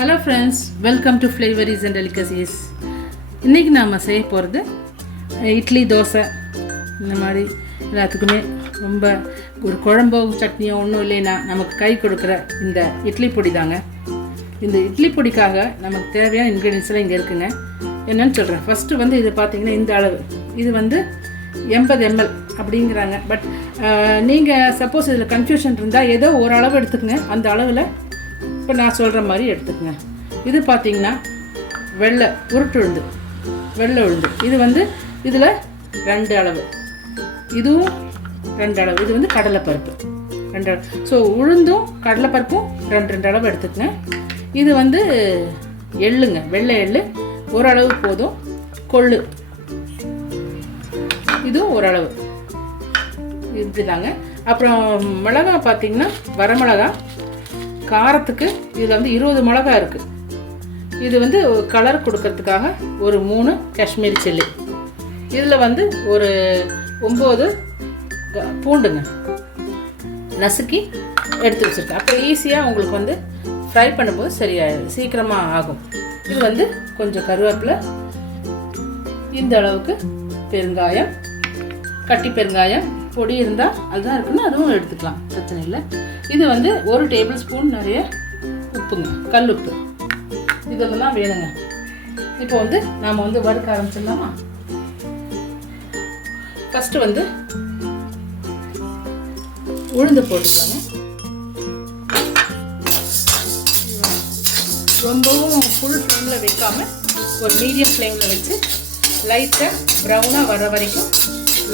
Hello friends, welcome to flavours and delicacies. இன்றைக்கி நாம் செய்ய போகிறது இட்லி, தோசை இந்த மாதிரி எல்லாத்துக்குமே ரொம்ப ஒரு குழம்போ சட்னியோ ஒன்றும் இல்லைன்னா நமக்கு கை கொடுக்குற இந்த இட்லி பொடி தாங்க. இந்த இட்லி பொடிக்காக நமக்கு தேவையான இன்க்ரீடியன்ஸ்லாம் இங்கே இருக்குங்க. என்னன்னு சொல்கிறேன். ஃபஸ்ட்டு வந்து இது பார்த்திங்கன்னா இந்த அளவு, இது வந்து 80 ml அப்படிங்கிறாங்க. பட் நீங்கள் சப்போஸ் இதில் கன்ஃபியூஷன் இருந்தால் ஏதோ ஒரு அளவு எடுத்துக்கங்க. அந்த அளவில் இப்போ நான் சொல்கிற மாதிரி எடுத்துக்கங்க. இது பார்த்திங்கன்னா வெள்ளை உருட்டு உளுந்து, இது வந்து இதில் 2 அளவு, இதுவும் 2 அளவு. இது வந்து கடலைப்பருப்பு 2 அளவு. ஸோ உளுந்தும் கடலைப்பருப்பும் 2 அளவு எடுத்துக்கங்க. இது வந்து எள்ளுங்க, வெள்ளை எள்ளு ஓரளவு போதும். கொள்ளு இதுவும் ஓரளவு இதுதாங்க. அப்புறம் மிளகா பார்த்திங்கன்னா வரமிளகா காரத்துக்கு இதில் வந்து 20 மிளகா இருக்குது. இது வந்து கலர் கொடுக்கறதுக்காக ஒரு 3 காஷ்மீரி சில்லி. இதில் வந்து ஒரு 9 பூண்டுங்க நசுக்கி எடுத்து வச்சுருக்கேன். அப்போ ஈஸியாக உங்களுக்கு வந்து ஃப்ரை பண்ணும்போது சரியாயிடும், சீக்கிரமாக ஆகும். இது வந்து கொஞ்சம் கருவேப்பிலை, இந்த அளவுக்கு பெருங்காயம், கட்டி பெருங்காயம் பொடி இருந்தால் அதுதான் இருக்குன்னு அதுவும் எடுத்துக்கலாம், பிரச்சனை இல்லை. இது வந்து 1 டேபிள் ஸ்பூன் நிறைய உப்புங்க, கல் உப்பு, இதெல்லாம் வேணுங்க. இப்போ வந்து நாம் வந்து வறுக்க ஆரம்பிச்சிடலாமா? ஃபஸ்ட்டு வந்து உளுந்து போட்டுக்கோங்க. ரொம்பவும் ஃபுல் ஃப்ளேமில் வைக்காமல் ஒரு மீடியம் ஃப்ளேமில் வச்சு லைட்டாக ப்ரௌனாக வர வரைக்கும்,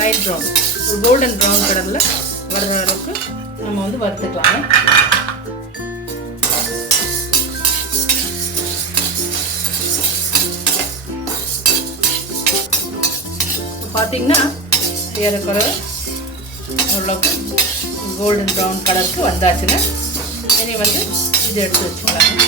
லைட் ப்ரௌன், ஒரு கோல்டன் ப்ரௌன் கலரில் வர்ற அளவுக்கு நம்ம வந்து வறுத்துக்கலாங்க. பார்த்தீங்கன்னா ஏறக்குறை ஓரளவுக்கு கோல்டன் ப்ரௌன் கலருக்கு வந்தாச்சுங்க. இனி வந்து இது எடுத்து வச்சுக்கலாங்க.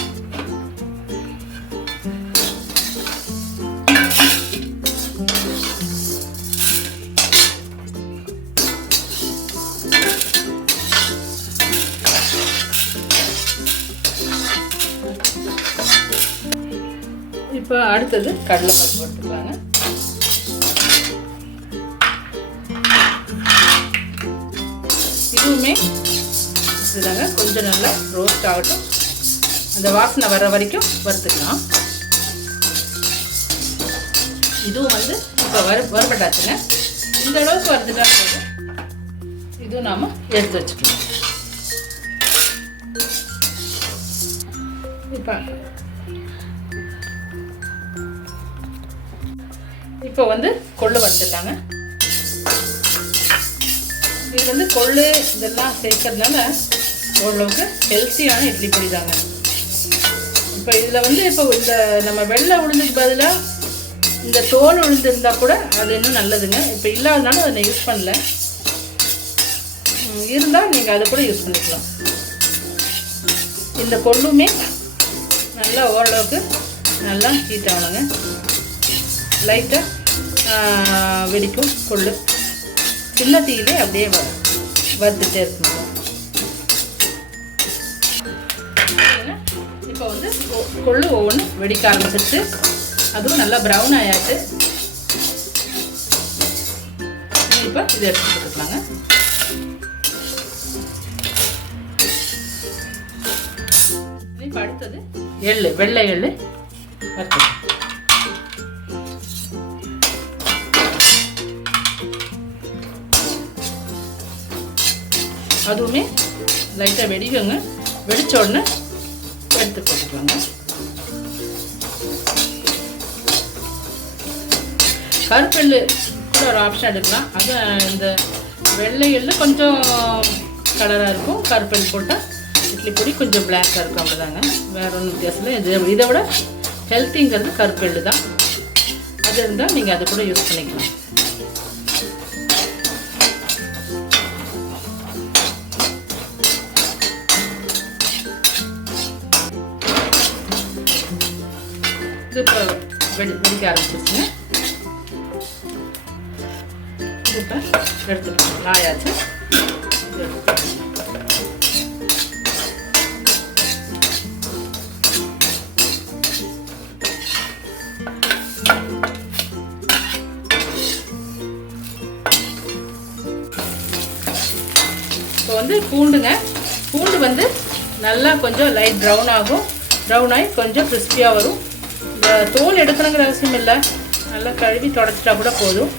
இப்போ அடுத்தது கடலைப்பருப்பு எடுத்துக்கலாங்க. இதுவுமே இதுதாங்க, கொஞ்சம் நல்லா ரோஸ்ட் ஆகட்டும், அந்த வாசனை வர்ற வரைக்கும் வறுத்துக்கலாம். இதுவும் வந்து இப்போ வறுபட்டாச்சுங்க. இந்த அளவுக்கு வறுத்துட்டா போதும். இதுவும் நாம் எடுத்து வச்சுக்கலாம். இப்போ வந்து கொள்ளு வறுத்துடலாங்க. இது வந்து கொள்ளு இதெல்லாம் சேர்க்கறதுனால ஓரளவுக்கு ஹெல்த்தியான இட்லி பொடி தாங்க. இப்போ இதில் வந்து இப்போ இந்த நம்ம வெள்ளை உளுந்துக்கு பதிலாக இந்த தோல் உளுந்து இருந்தால் கூட அது இன்னும் நல்லதுங்க. இப்போ இல்லாதனால அதை நான் யூஸ் பண்ணல, இருந்தால் நீங்கள் அதை கூட யூஸ் பண்ணிக்கலாம். இந்த கொள்ளுமே நல்லா ஓரளவுக்கு நல்லா ஹீட் ஆகணுங்க. லைட்டாக வெடிக்கும் கொள்ளு, சின்ன தீயிலே அப்படியே வறுத்துட்டே இருக்கணும். இப்போ வந்து கொள்ளு ஒவ்வொன்று வெடிக்க ஆரம்பிச்சிருச்சு, அதுவும் நல்லா ப்ரௌன் ஆயாச்சு. இப்போ இதை எடுத்து போட்டுக்கலாங்க. இப்போ அடுத்தது எள்ளு, வெள்ளை எள்ளு வறுத்து, அதுவுமே லைட்டாக வெடிக்குங்க. வெடித்த உடனே எடுத்து போட்டுக்கலாங்க. கருப்பெள்ளு கூட ஒரு ஆப்ஷன் எடுக்கலாம். அது இந்த வெள்ளை எள்ளு கொஞ்சம் கலராக இருக்கும், கருப்பெள்ளு போட்டால் இட்லி பொடி கொஞ்சம் பிளாக்காக இருக்கும், அவ்வளோதாங்க. வேறு ஒன்றும் வித்தியாசம் இல்லை. இதை விட ஹெல்த்திங்கிறது கருப்பெள்ளு தான். அது இருந்தால் நீங்கள் அதை கூட யூஸ் பண்ணிக்கலாம். இப்போ வெடிக்க ஆரம்பிச்சிருச்சுங்க. இப்போ எடுத்துக்கலாம், ஆயாச்சு. வந்து பூண்டுங்க. பூண்டு வந்து நல்லா கொஞ்சம் லைட் ப்ரௌன் ஆகும். ப்ரௌன் ஆகி கொஞ்சம் கிறிஸ்பியாக வரும். இந்த தோல் எடுக்கணுங்கிற அவசியம் இல்லை, நல்லா கழுவி தொடச்சிட்டா கூட போதும்.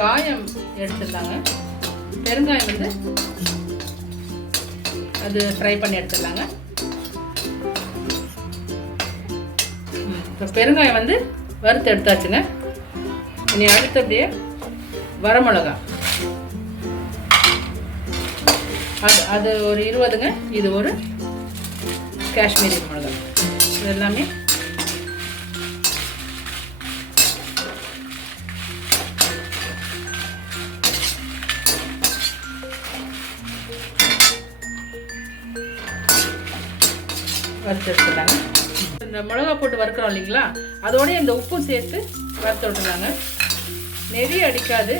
காயம் எடுத்துடலாங்க. பெருங்காயம் வந்து அது ஃப்ரை பண்ணி எடுத்துடலாங்க. இப்போ பெருங்காயம் வந்து வறுத்து எடுத்தாச்சுங்க. இனி அடுத்தபடியே வரமிளகா அது ஒரு 20ங்க. இது ஒரு காஷ்மீரி மிளகா. இது எல்லாமே வறுத்து எடுத்துடலாங்க. இந்த மிளகா போட்டு வறுக்கிறோம் இல்லைங்களா, அதோடய இந்த உப்பும் சேர்த்து வறுத்து விட்டுருலாங்க. நெடி அடிக்காது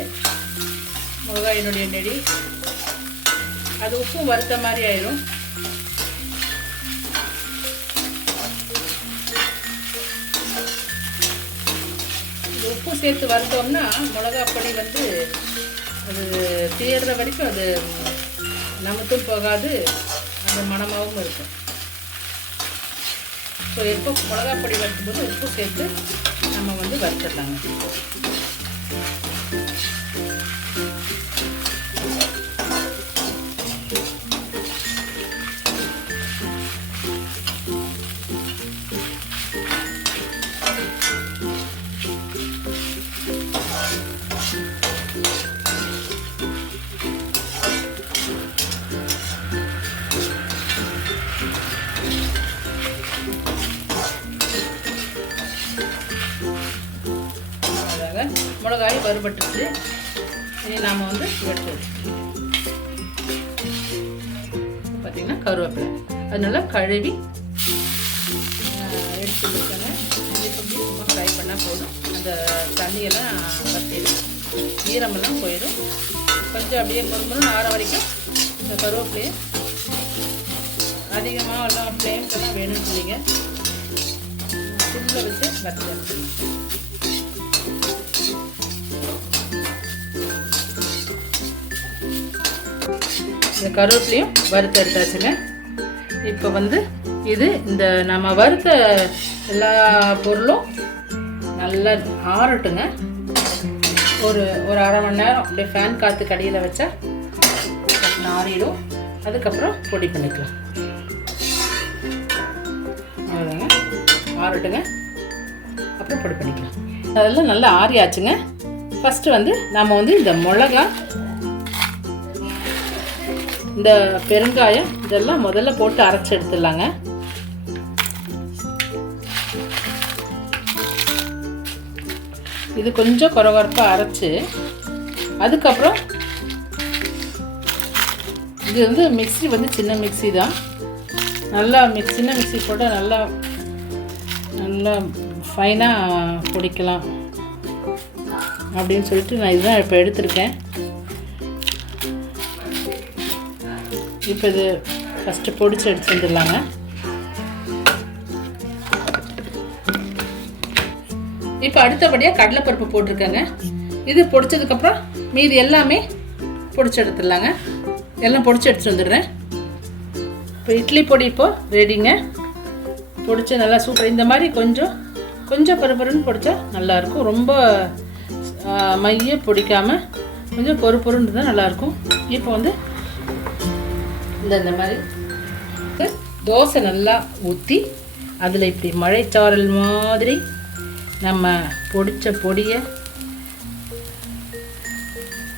மிளகாயினுடைய நெடி, அது உப்பும் வறுத்த மாதிரி ஆயிரும். இது உப்பு சேர்த்து வறுத்தோம்னா மிளகா பொடி வந்து அது தீர்ற வரைக்கும் அது நமக்கும் போகாது, அந்த மணமாகவும் இருக்கும். ஸோ எப்போ மிளகா பொடி வறுக்கும்போது உப்பு சேர்த்து நம்ம வந்து வறுத்துடலாங்க. மிளகாய் வறுபட்டுச்சு. இனி நாம் வந்து எடுத்து பார்த்திங்கன்னா கருவேப்பிலை அது நல்லா கழுவி எடுத்து வச்சுக்கோங்க. இப்போ சும்மா ஃப்ரை பண்ணால் போதும். அந்த தண்ணியெல்லாம் வற்றிடும், ஈரமெல்லாம் போயிடும். கொஞ்சம் அப்படியே முறுமுறுன்னு ஆற வரைக்கும் இந்த கருவேப்பிலையை அதிகமாக எல்லாம் ஃப்ளேம்க்கெல்லாம் வேணும்னு சொல்லிங்க சிம்மில் வச்சு வறுத்து எடுத்துக்கணும். இந்த கருவேப்பிலையும் வறுத்து எடுத்தாச்சுங்க. இப்போ வந்து இது இந்த நம்ம வறுத்த எல்லா பொருளும் நல்லா ஆறட்டுங்க. ஒரு அரை மணி நேரம் அப்படியே ஃபேன் காற்று கடியில் வச்சா ஆறிடும். அதுக்கப்புறம் பொடி பண்ணிக்கலாம். அவ்வளோதாங்க, ஆறட்டுங்க, அப்புறம் பொடி பண்ணிக்கலாம். அதெல்லாம் நல்லா ஆறியாச்சுங்க. ஃபஸ்ட்டு வந்து நாம் வந்து இந்த மிளகா, இந்த பெருங்காயம் இதெல்லாம் முதல்ல போட்டு அரைச்சி எடுத்துடலாங்க. இது கொஞ்சம் கொரகொரப்பாக அரைச்சி அதுக்கப்புறம் இது வந்து மிக்ஸி வந்து சின்ன மிக்ஸி தான். நல்லா சின்ன மிக்ஸி போட்டால் நல்லா ஃபைனாக பொடிக்கலாம் அப்படின்னு சொல்லிட்டு நான் இதுதான் இப்போ எடுத்திருக்கேன். இப்போ இது ஃபஸ்ட்டு பொடிச்சு எடுத்து வந்துடலாங்க. இப்போ அடுத்தபடியாக கடலைப்பருப்பு போட்டிருக்கேங்க. இது பொடிச்சதுக்கப்புறம் மீதி எல்லாமே பொடிச்சு எடுத்துடலாங்க. எல்லாம் பொடிச்சு எடுத்துகிட்டு வந்துடுறேன். இப்போ இட்லி பொடி இப்போது ரெடிங்க. பொடிச்சு நல்லா சூப்பர். இந்த மாதிரி கொஞ்சம் பருப்பருன்னு பொடிச்சா நல்லாயிருக்கும். ரொம்ப மைய பொடிக்காமல் கொஞ்சம் பொறுன்னு தான் நல்லாயிருக்கும். இப்போ வந்து இந்த மாதிரி தோசை நல்லா ஊற்றி அதில் இப்படி மழைச்சாரல் மாதிரி நம்ம பொடித்த பொடியை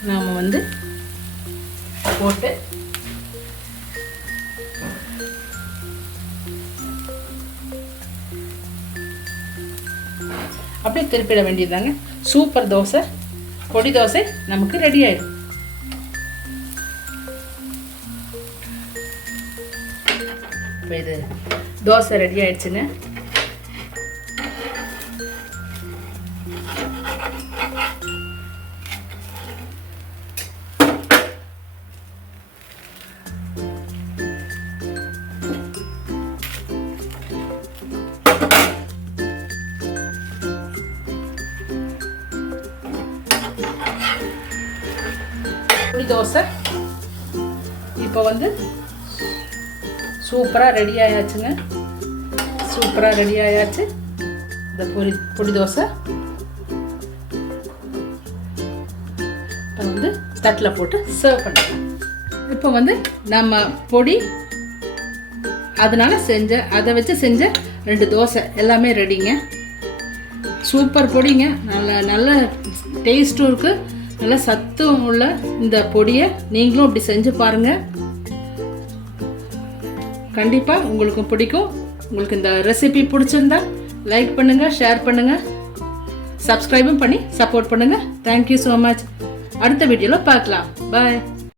நாம் வந்து போட்டு அப்படியே திருப்பிட வேண்டியதுதாங்க. சூப்பர் தோசை, பொடி தோசை நமக்கு ரெடி ஆயிடும். இப்போ இது தோசை ரெடி ஆயிடுச்சுங்க. தோசை இப்போ வந்து சூப்பராக ரெடி ஆயாச்சுங்க. சூப்பராக ரெடி ஆயாச்சு இந்த பொடி தோசை. இப்போ வந்து தட்டில் போட்டு சர்வ் பண்ணிக்கலாம். இப்போ வந்து நம்ம பொடி அதை வச்சு செஞ்ச 2 தோசை எல்லாமே ரெடிங்க. சூப்பர் பொடிங்க. நல்ல டேஸ்ட்டும் இருக்குது, நல்ல சத்தும் உள்ள இந்த பொடியை நீங்களும் இப்படி செஞ்சு பாருங்கள். கண்டிப்பாக உங்களுக்கும் பிடிக்கும். உங்களுக்கு இந்த ரெசிபி பிடிச்சிருந்தா லைக் பண்ணுங்கள், ஷேர் பண்ணுங்கள், சப்ஸ்கிரைபும் பண்ணி சப்போர்ட் பண்ணுங்கள். Thank you so much. அடுத்த வீடியோவில் பார்க்கலாம். பாய்.